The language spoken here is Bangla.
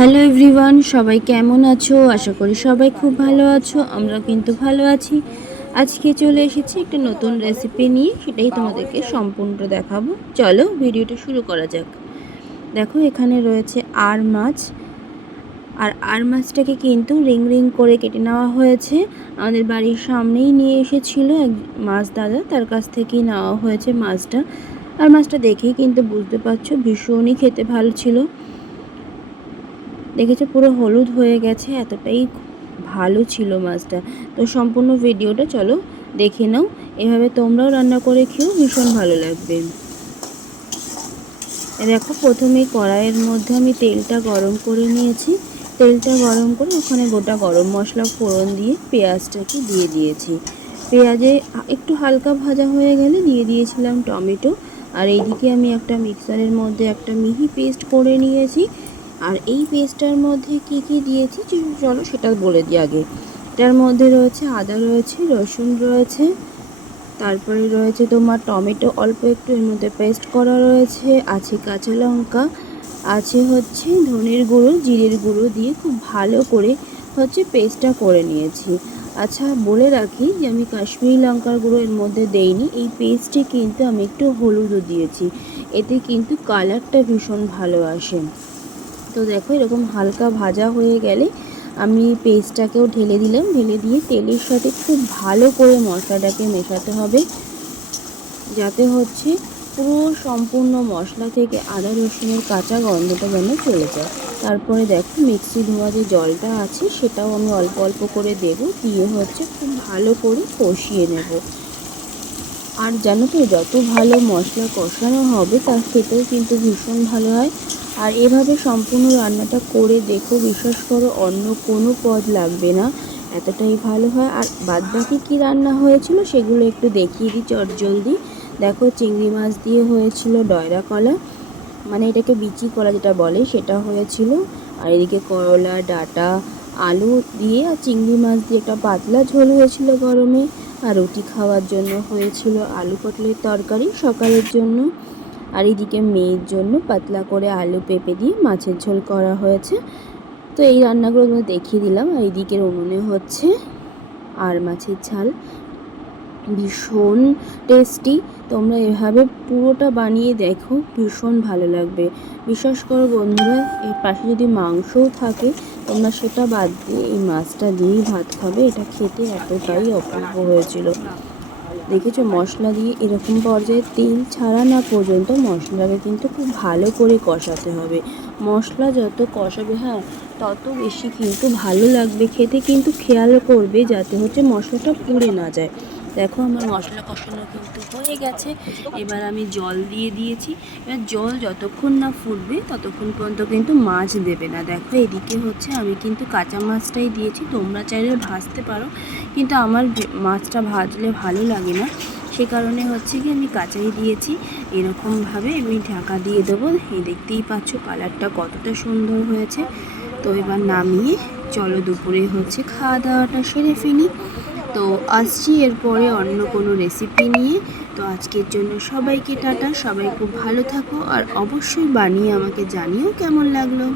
হ্যালো এভরিওয়ান, সবাই কেমন আছো? আশা করি সবাই খুব ভালো আছো। আমরা কিন্তু ভালো আছি। আজকে চলে এসেছি একটা নতুন রেসিপি নিয়ে, সেটাই তোমাদেরকে সম্পূর্ণ দেখাবো। চলো ভিডিওটা শুরু করা যাক। দেখো এখানে রয়েছে আর মাছ, আর আর মাছটাকে কিন্তু রিং রিং করে কেটে নেওয়া হয়েছে। আমাদের বাড়ির সামনেই নিয়ে এসেছিলো এক মাছ দাদা, তার কাছ থেকেই নেওয়া হয়েছে মাছটা। আর মাছটা দেখেই কিন্তু বুঝতে পারছো ভীষণই খেতে ভালো ছিল। দেখেছো পুরো হলুদ হয়ে গেছে, এতটাই ভালো ছিল মাছটা। তো সম্পূর্ণ ভিডিওটা চলো দেখে নাও। এভাবে তোমরাও রান্না করে খেও, ভীষণ ভালো লাগবে। দেখো প্রথমে কড়াইয়ের মধ্যে আমি তেলটা গরম করে নিয়েছি। তেলটা গরম করে ওখানে গোটা গরম মশলা ফোড়ন দিয়ে পেঁয়াজটাকে দিয়ে দিয়েছি। পেঁয়াজে একটু হালকা ভাজা হয়ে গেলে দিয়ে দিয়েছিলাম টমেটো। আর এইদিকে আমি একটা মিক্সারের মধ্যে একটা মিহি পেস্ট করে নিয়েছি। আর এই পেস্টটার মধ্যে কি কি দিয়েছি চলো সেটা বলে দিই আগে। এটার মধ্যে রয়েছে আদা, রয়েছে রসুন, রয়েছে তারপরে রয়েছে তোমার টমেটো অল্প একটু এর মধ্যে পেস্ট করা রয়েছে, আছে কাঁচা লঙ্কা, আছে হচ্ছে ধনের গুঁড়ো, জিরের গুঁড়ো দিয়ে খুব ভালো করে হচ্ছে পেস্টটা করে নিয়েছি। আচ্ছা বলে রাখি যে আমি কাশ্মীরি লঙ্কার গুঁড়ো এর মধ্যে দেইনি, এই পেস্টে কিন্তু আমি একটু হলুদও দিয়েছি, এতে কিন্তু কালারটা ভীষণ ভালো আসে। তো দেখো এরকম হালকা ভাজা হয়ে গেলে আমি পেস্টটাকেও ঢেলে দিলাম। ঢেলে দিয়ে তেলের সাথে খুব ভালো করে মশলাটাকে মেশাতে হবে, যাতে হচ্ছে পুরো সম্পূর্ণ মশলা থেকে আদা রসুনের কাঁচা গন্ধটা যেন চলে যায়। তারপরে দেখো মিক্সি ধোয়া যে জলটা আছে সেটাও আমি অল্প অল্প করে দেবো, দিয়ে হচ্ছে খুব ভালো করে কষিয়ে নেব। আর জানো তো যত ভালো মশলা কষানো হবে তার খেতেও কিন্তু ভীষণ ভালো হয়। আর এভাবে সম্পূর্ণ রান্নাটা করে দেখো, বিশ্বাস করো অন্য কোনো পদ লাগবে না, এতটাই ভালো হয়। আর বাদবাকি কী রান্না হয়েছিল সেগুলো একটু দেখিয়ে দিই চটজলদি। দেখো চিংড়ি মাছ দিয়ে হয়েছিল ডয়রা কলা, মানে এটাকে বিচি কলা যেটা বলে সেটা হয়েছিল। আর এদিকে করলা ডাঁটা আলু দিয়ে আর চিংড়ি মাছ দিয়ে একটা পাতলা ঝোল হয়েছিল গরমে। আর রুটি খাওয়ার জন্য হয়েছিল আলু পটলের তরকারি সকালের জন্য। আর এদিকে মেয়ের জন্য পাতলা করে আলু পেঁপে দিয়ে মাছের ঝোল করা হয়েছে। তো এই রান্নাগুলো তোমাদের দেখিয়ে দিলাম। আর এদিকের উনুনে হচ্ছে আর মাছের ঝাল, ভীষণ টেস্টি। তোমরা এভাবে পুরোটা বানিয়ে দেখো, ভীষণ ভালো লাগবে। বিশ্বাস করো বন্ধুরা, এর পাশে যদি মাংসও থাকে তোমরা সেটা বাদ দিয়ে এই মাছটা দিয়েই ভাত খাবে, এটা খেতে এতটাই অপূর্ব হয়েছিল। দেখেছো মশলা দিয়ে এরকম পর্যায়ে তেল ছাড়া না পর্যন্ত মশলাটাকে কিন্তু খুব ভালো করে কষাতে হবে। মশলা যত কষাবে হ্যাঁ তত বেশি কিন্তু ভালো লাগবে খেতে, কিন্তু খেয়াল করবে যাতে হচ্ছে মশলাটা পুড়ে না যায়। দেখো আমার মশলা কষানো কিন্তু হয়ে গেছে, এবার আমি জল দিয়ে দিয়েছি। এবার জল যতক্ষণ না ফুটবে ততক্ষণ পর্যন্ত কিন্তু মাছ দেবে না। দেখো এদিকে হচ্ছে আমি কিন্তু কাঁচা মাছটাই দিয়েছি, তোমরা চাইলে ভাজতে পারো, কিন্তু আমার মাছটা ভাজলে ভালো লাগে না, সে কারণে হচ্ছে কি আমি কাঁচাই দিয়েছি। এরকমভাবে আমি ঢাকা দিয়ে দেবো। এই দেখতেই পাচ্ছ কালারটা কতটা সুন্দর হয়েছে। তো এবার নামিয়ে চলো দুপুরে হচ্ছে খাওয়া দাওয়াটা সেরে ফেলি। তো আসছি এরপরে অন্য কোনো রেসিপি নিয়ে। তো আজকের জন্য সবাইকে টাটা, সবাই খুব ভালো থাকো আর অবশ্যই বানিয়ে আমাকে জানিও কেমন লাগলো।